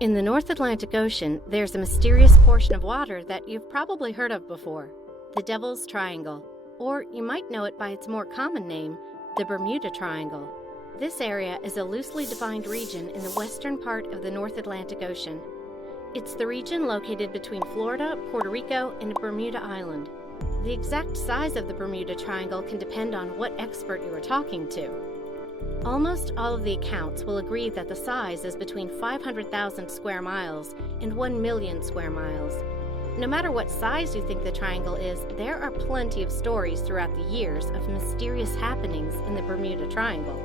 In the North Atlantic Ocean, there's a mysterious portion of water that you've probably heard of before, the Devil's Triangle, or you might know it by its more common name, the Bermuda Triangle. This area is a loosely defined region in the western part of the North Atlantic Ocean. It's the region located between Florida, Puerto Rico, and Bermuda Island. The exact size of the Bermuda Triangle can depend on what expert you are talking to. Almost all of the accounts will agree that the size is between 500,000 square miles and 1 million square miles. No matter what size you think the triangle is, there are plenty of stories throughout the years of mysterious happenings in the Bermuda Triangle.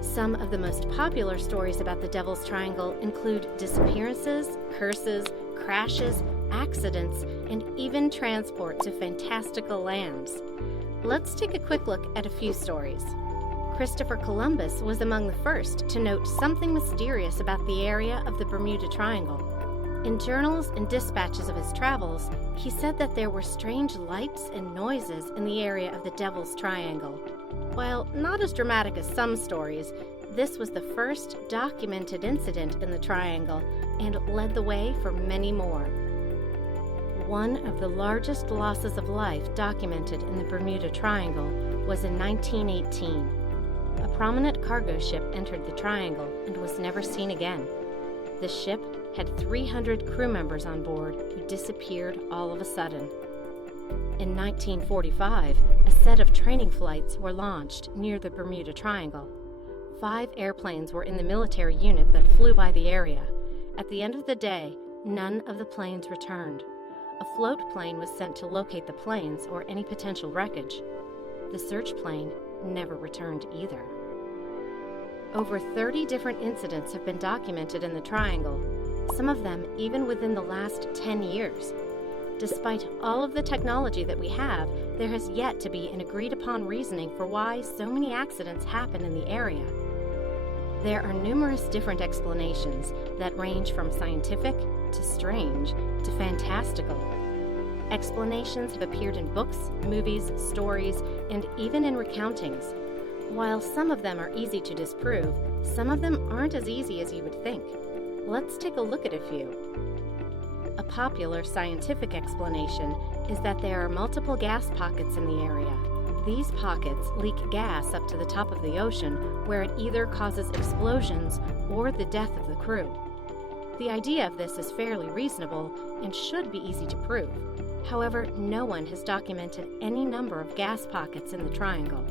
Some of the most popular stories about the Devil's Triangle include disappearances, curses, crashes, accidents, and even transport to fantastical lands. Let's take a quick look at a few stories. Christopher Columbus was among the first to note something mysterious about the area of the Bermuda Triangle. In journals and dispatches of his travels, he said that there were strange lights and noises in the area of the Devil's Triangle. While not as dramatic as some stories, this was the first documented incident in the Triangle and led the way for many more. One of the largest losses of life documented in the Bermuda Triangle was in 1918. A prominent cargo ship entered the triangle and was never seen again. The ship had 300 crew members on board who disappeared all of a sudden. In 1945, a set of training flights were launched near the Bermuda Triangle. 5 airplanes were in the military unit that flew by the area. At the end of the day, none of the planes returned. A float plane was sent to locate the planes or any potential wreckage. The search plane never returned either. Over 30 different incidents have been documented in the Triangle, some of them even within the last 10 years. Despite all of the technology that we have, there has yet to be an agreed-upon reasoning for why so many accidents happen in the area. There are numerous different explanations that range from scientific to strange to fantastical. Explanations have appeared in books, movies, stories, and even in recountings. While some of them are easy to disprove, some of them aren't as easy as you would think. Let's take a look at a few. A popular scientific explanation is that there are multiple gas pockets in the area. These pockets leak gas up to the top of the ocean, where it either causes explosions or the death of the crew. The idea of this is fairly reasonable and should be easy to prove. However, no one has documented any number of gas pockets in the triangle.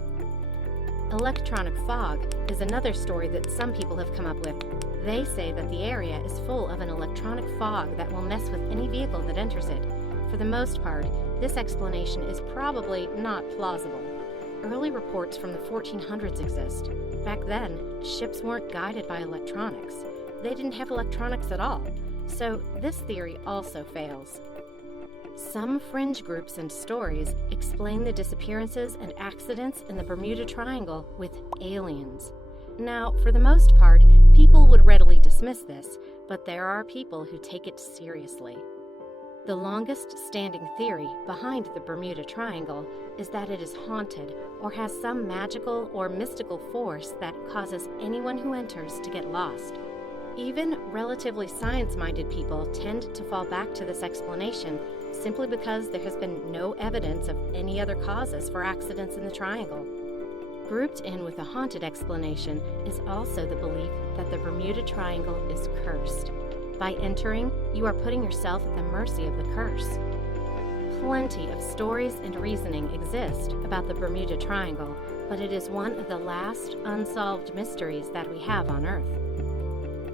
Electronic fog is another story that some people have come up with. They say that the area is full of an electronic fog that will mess with any vehicle that enters it. For the most part, this explanation is probably not plausible. Early reports from the 1400s exist. Back then, ships weren't guided by electronics. They didn't have electronics at all, so this theory also fails. Some fringe groups and stories explain the disappearances and accidents in the Bermuda Triangle with aliens. Now, for the most part, people would readily dismiss this, but there are people who take it seriously. The longest standing theory behind the Bermuda Triangle is that it is haunted or has some magical or mystical force that causes anyone who enters to get lost. Even relatively science-minded people tend to fall back to this explanation simply because there has been no evidence of any other causes for accidents in the triangle. Grouped in with a haunted explanation is also the belief that the Bermuda Triangle is cursed. By entering, you are putting yourself at the mercy of the curse. Plenty of stories and reasoning exist about the Bermuda Triangle, but it is one of the last unsolved mysteries that we have on Earth.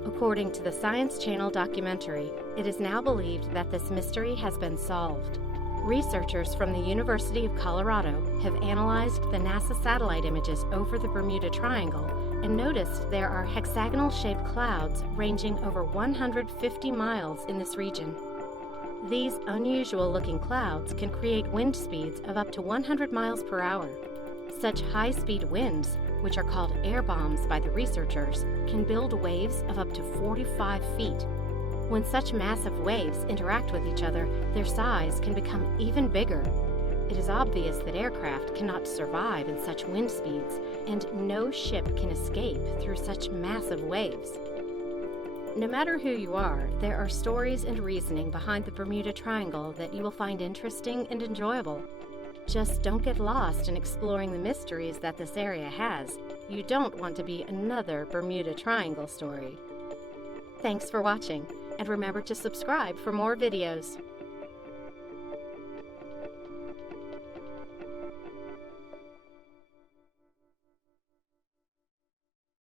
According to the Science Channel documentary, it is now believed that this mystery has been solved. Researchers from the University of Colorado have analyzed the NASA satellite images over the Bermuda Triangle and noticed there are hexagonal-shaped clouds ranging over 150 miles in this region. These unusual-looking clouds can create wind speeds of up to 100 miles per hour. Such high-speed winds, which are called air bombs by the researchers, can build waves of up to 45 feet. When such massive waves interact with each other, their size can become even bigger. It is obvious that aircraft cannot survive in such wind speeds, and no ship can escape through such massive waves. No matter who you are, there are stories and reasoning behind the Bermuda Triangle that you will find interesting and enjoyable. Just don't get lost in exploring the mysteries that this area has. You don't want to be another Bermuda Triangle story. Thanks for watching, and remember to subscribe for more videos.